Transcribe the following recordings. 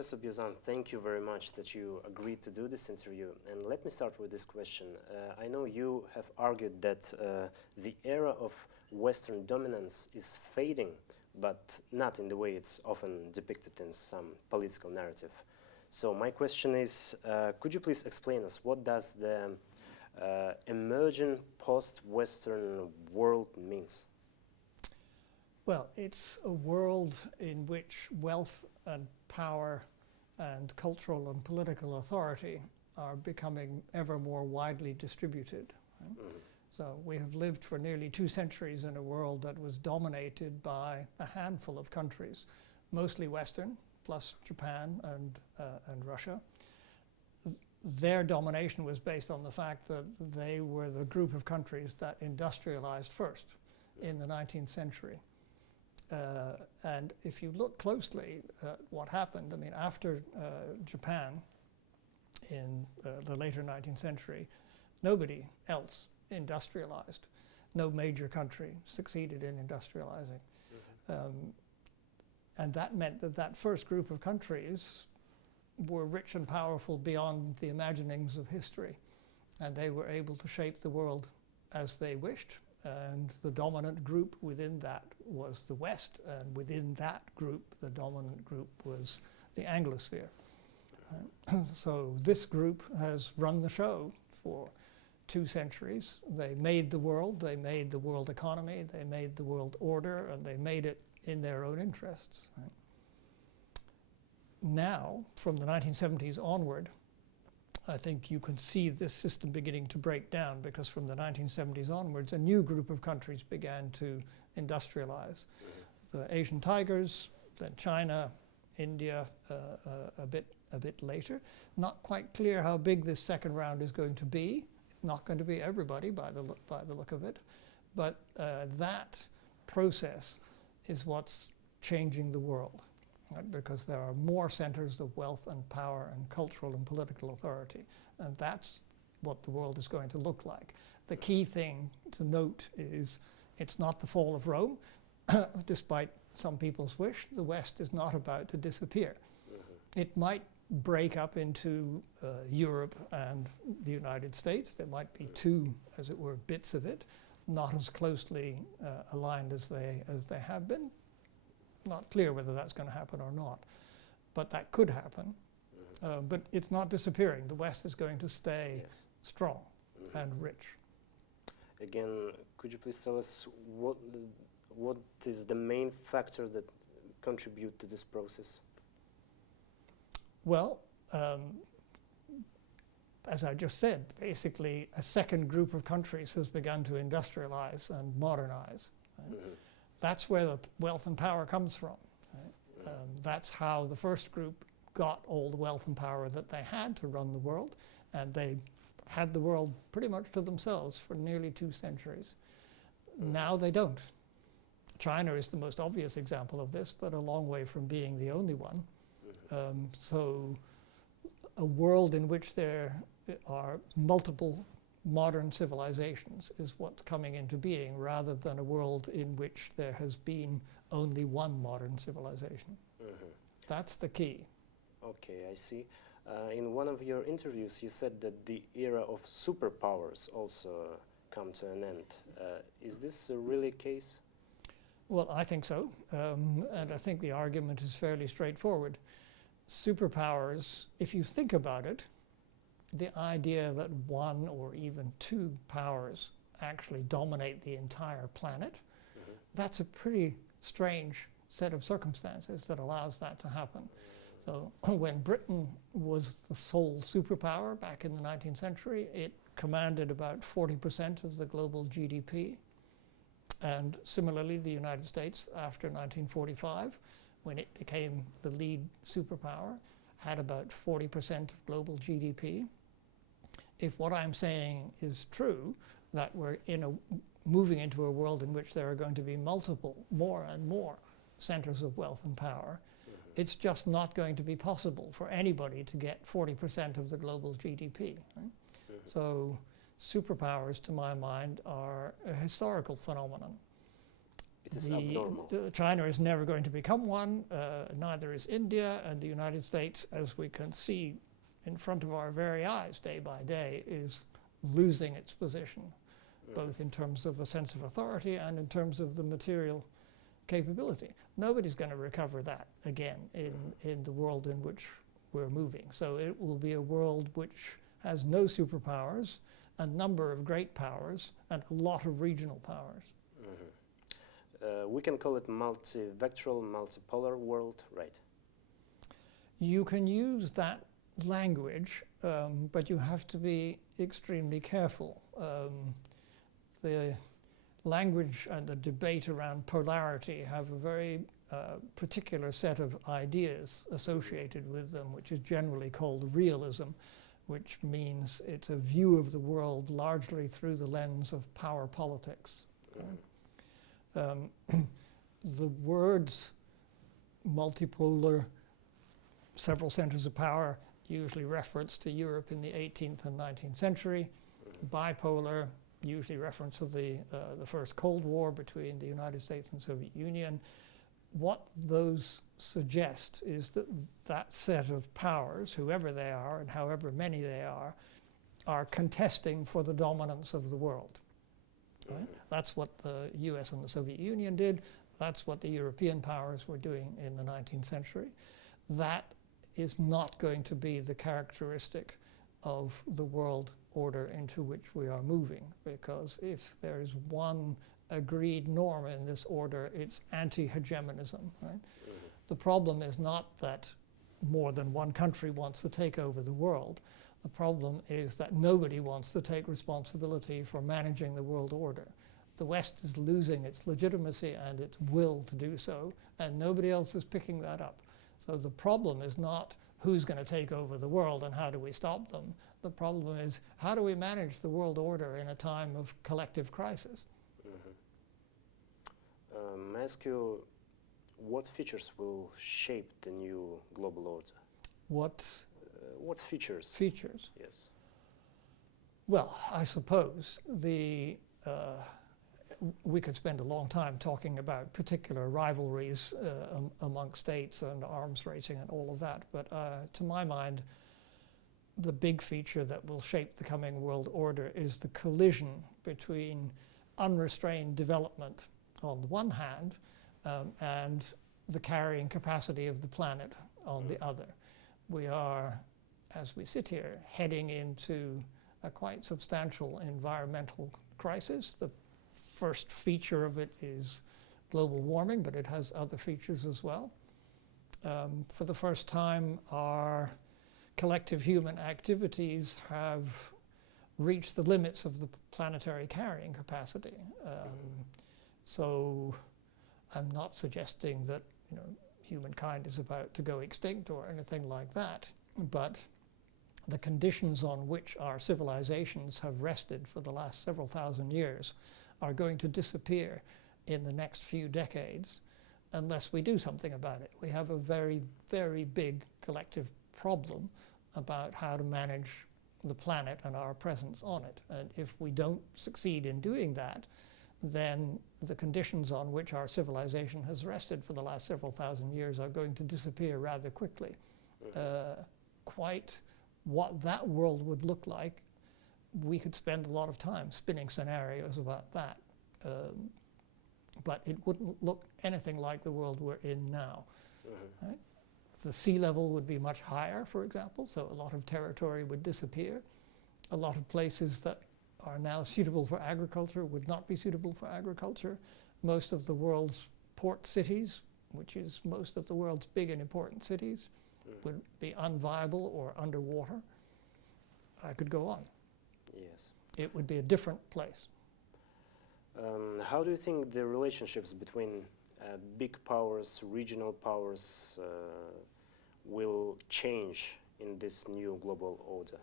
Professor Buzan, thank you very much that you agreed to do this interview. And let me start with this question. I know you have argued that the era of Western dominance is fading, but not in the way it's often depicted in some political narrative. So my question is, could you please explain us what does the emerging post-Western world means? Well, it's a world in which wealth and power and cultural and political authority are becoming ever more widely distributed. Right? So we have lived for nearly 2 centuries in a world that was dominated by a handful of countries, mostly Western, plus Japan and Russia. Their domination was based on the fact that they were the group of countries that industrialized first in the 19th century. And if you look closely at what happened, I mean, after Japan in the later 19th century, nobody else industrialized. No major country succeeded in industrializing. And that meant that that first group of countries were rich and powerful beyond the imaginings of history. And they were able to shape the world as they wished. And the dominant group within that was the West. And within that group, the dominant group was the Anglosphere. So this group has run the show for 2 centuries. They made the world economy, they made the world order, and they made it in their own interests. Right? Now, from the 1970s onward, I think you can see this system beginning to break down, because from the 1970s onwards, a new group of countries began to industrialize. The Asian tigers, then China, India, a bit later. Not quite clear how big this second round is going to be. Not going to be everybody by the look of it, but that process is what's changing the world, right? Because there are more centers of wealth and power and cultural and political authority, and that's what the world is going to look like. The key thing to note is it's not the fall of Rome, despite some people's wish. The West is not about to disappear. It might break up into Europe and the United States. There might be 2, as it were, bits of it, not as closely aligned as they have been. Not clear whether that's going to happen or not, but that could happen. But it's not disappearing. The West is going to stay strong and rich. Again, could you please tell us what is the main factor that contribute to this process? Well, as I just said, basically a second group of countries has begun to industrialize and modernize. Right? That's where the wealth and power comes from. Right? That's how the first group got all the wealth and power that they had to run the world, and they had the world pretty much to themselves for nearly 2 centuries. Now they don't. China is the most obvious example of this, but a long way from being the only one. So a world in which there are multiple modern civilizations is what's coming into being, rather than a world in which there has been only one modern civilization. That's the key. Okay, I see. In one of your interviews, you said that the era of superpowers also come to an end. Is this really the case? Well, I think so, and I think the argument is fairly straightforward. Superpowers, if you think about it, the idea that 1 or even 2 powers actually dominate the entire planet, that's a pretty strange set of circumstances that allows that to happen. So when Britain was the sole superpower back in the 19th century, it commanded about 40% of the global GDP. And similarly, the United States, after 1945, when it became the lead superpower, had about 40% of global GDP. If what I'm saying is true, that we're moving into a world in which there are going to be more and more centers of wealth and power, it's just not going to be possible for anybody to get 40% of the global GDP. Right? So superpowers, to my mind, are a historical phenomenon. It is abnormal. China is never going to become one, neither is India, and the United States, as we can see in front of our very eyes day by day, is losing its position, both in terms of a sense of authority and in terms of the material capability. Nobody's going to recover that again in the world in which we're moving. So it will be a world which has no superpowers, a number of great powers, and a lot of regional powers. We can call it multi-vectoral, multipolar world, right? You can use that language, but you have to be extremely careful. The language and the debate around polarity have a very particular set of ideas associated with them, which is generally called realism, which means it's a view of the world largely through the lens of power politics. The words multipolar, several centers of power, usually reference to Europe in the 18th and 19th century. Bipolar, usually reference to the first Cold War between the United States and Soviet Union. What those suggest is that that set of powers, whoever they are and however many they are contesting for the dominance of the world. Right? That's what the US and the Soviet Union did. That's what the European powers were doing in the 19th century. That is not going to be the characteristic of the world order into which we are moving, because if there is one agreed norm in this order, it's anti-hegemonism. Right? The problem is not that more than one country wants to take over the world. The problem is that nobody wants to take responsibility for managing the world order. The West is losing its legitimacy and its will to do so, and nobody else is picking that up. So the problem is not who's going to take over the world and how do we stop them. The problem is how do we manage the world order in a time of collective crisis. May I ask you, what features will shape the new global order? What features? Features? Yes. Well, I suppose we could spend a long time talking about particular rivalries among states and arms racing and all of that, but to my mind, the big feature that will shape the coming world order is the collision between unrestrained development on the one hand and the carrying capacity of the planet on the other. We are, as we sit here, heading into a quite substantial environmental crisis. The first feature of it is global warming, but it has other features as well. For the first time, our collective human activities have reached the limits of the planetary carrying capacity. So I'm not suggesting that humankind is about to go extinct or anything like that, but the conditions on which our civilizations have rested for the last several thousand years are going to disappear in the next few decades unless we do something about it. We have a very, very big collective problem about how to manage the planet and our presence on it. And if we don't succeed in doing that, then the conditions on which our civilization has rested for the last several thousand years are going to disappear rather quickly. Quite what that world would look like, we could spend a lot of time spinning scenarios about that. But it wouldn't look anything like the world we're in now. Right? The sea level would be much higher, for example, so a lot of territory would disappear. A lot of places that are now suitable for agriculture would not be suitable for agriculture. Most of the world's port cities, which is most of the world's big and important cities, would be unviable or underwater. I could go on. Yes. It would be a different place. How do you think the relationships between big powers, regional powers, will change in this new global order?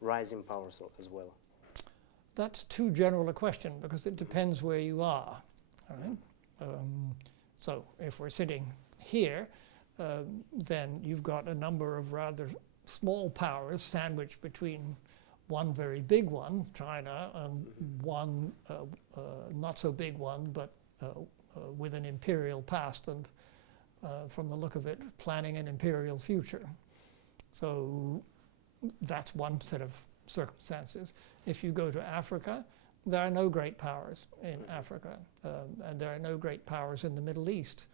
Rising powers as well. That's too general a question because it depends where you are. All right? So if we're sitting here, then you've got a number of rather small powers sandwiched between one very big one, China, and one not so big one, but with an imperial past and, from the look of it, planning an imperial future. So that's one set of circumstances. If you go to Africa, there are no great powers in Africa, and there are no great powers in the Middle East.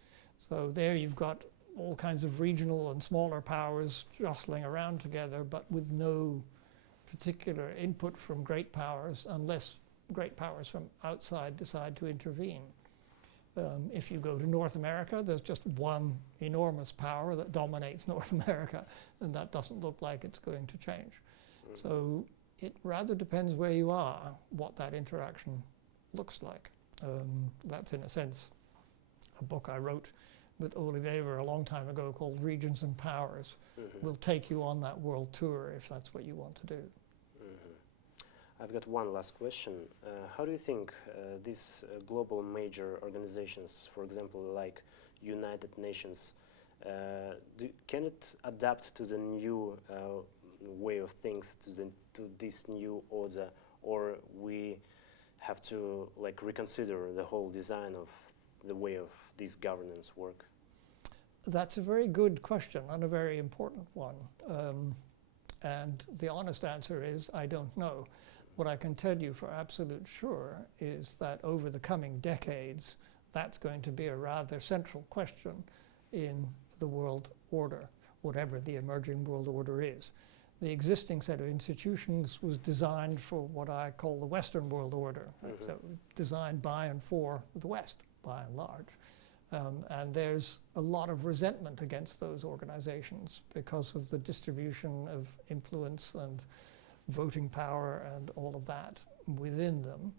So there you've got all kinds of regional and smaller powers jostling around together, but with no particular input from great powers unless great powers from outside decide to intervene. If you go to North America, there's just one enormous power that dominates North America, and that doesn't look like it's going to change. So it rather depends where you are, what that interaction looks like. That's, in a sense, a book I wrote with Ole Wever a long time ago called Regions and Powers. Will take you on that world tour if that's what you want to do. I've got one last question. How do you think these global major organizations, for example, like United Nations, can it adapt to the new way of things, to this new order, or we have to reconsider the whole design of the way of this governance work? That's a very good question and a very important one. And the honest answer is I don't know. What I can tell you for absolute sure is that over the coming decades, that's going to be a rather central question in the world order, whatever the emerging world order is. The existing set of institutions was designed for what I call the Western world order, so designed by and for the West, by and large. And there's a lot of resentment against those organizations because of the distribution of influence and voting power and all of that within them.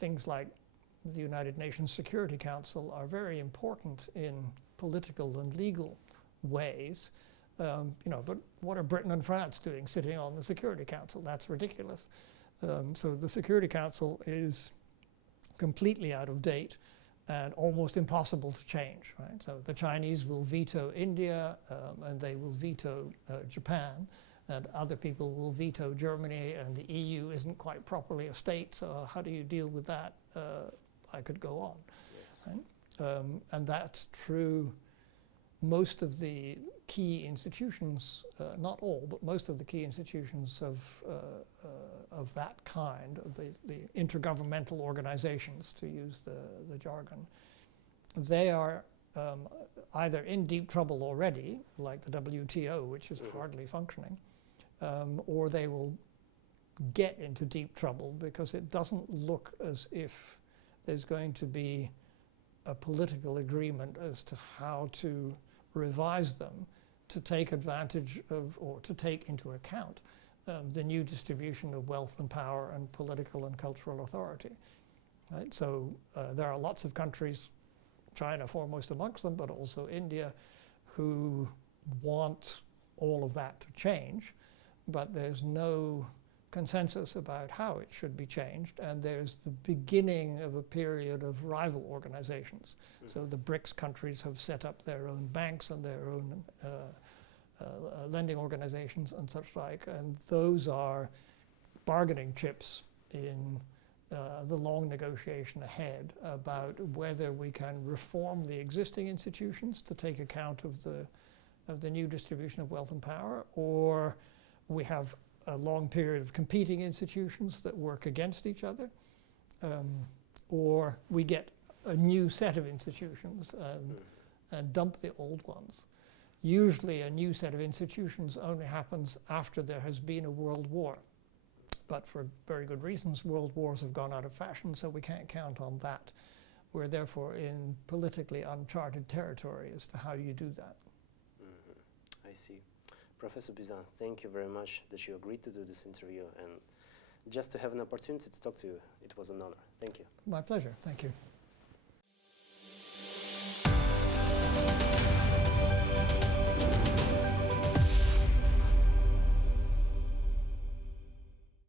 Things like the United Nations Security Council are very important in political and legal ways. But what are Britain and France doing sitting on the Security Council? That's ridiculous. So the Security Council is completely out of date and almost impossible to change, right? So the Chinese will veto India, and they will veto Japan, and other people will veto Germany, and the EU isn't quite properly a state, so how do you deal with that? I could go on. Yes. Right? And that's true. Most of the key institutions, not all, but most of the key institutions of that kind, of the intergovernmental organizations, to use the jargon, they are either in deep trouble already, like the WTO, which is hardly functioning, or they will get into deep trouble because it doesn't look as if there's going to be a political agreement as to how to revise them to take advantage of, or to take into account, the new distribution of wealth and power and political and cultural authority. Right? So there are lots of countries, China foremost amongst them, but also India, who want all of that to change, but there's no consensus about how it should be changed, and there's the beginning of a period of rival organizations. So the BRICS countries have set up their own banks and their own lending organizations and such like, and those are bargaining chips in the long negotiation ahead about whether we can reform the existing institutions to take account of the new distribution of wealth and power, or we have a long period of competing institutions that work against each other, or we get a new set of institutions and dump the old ones. Usually a new set of institutions only happens after there has been a world war. But for very good reasons, world wars have gone out of fashion, so we can't count on that. We're therefore in politically uncharted territory as to how you do that. I see. Professor Buzan, thank you very much that you agreed to do this interview, and just to have an opportunity to talk to you, it was an honor. Thank you. My pleasure. Thank you.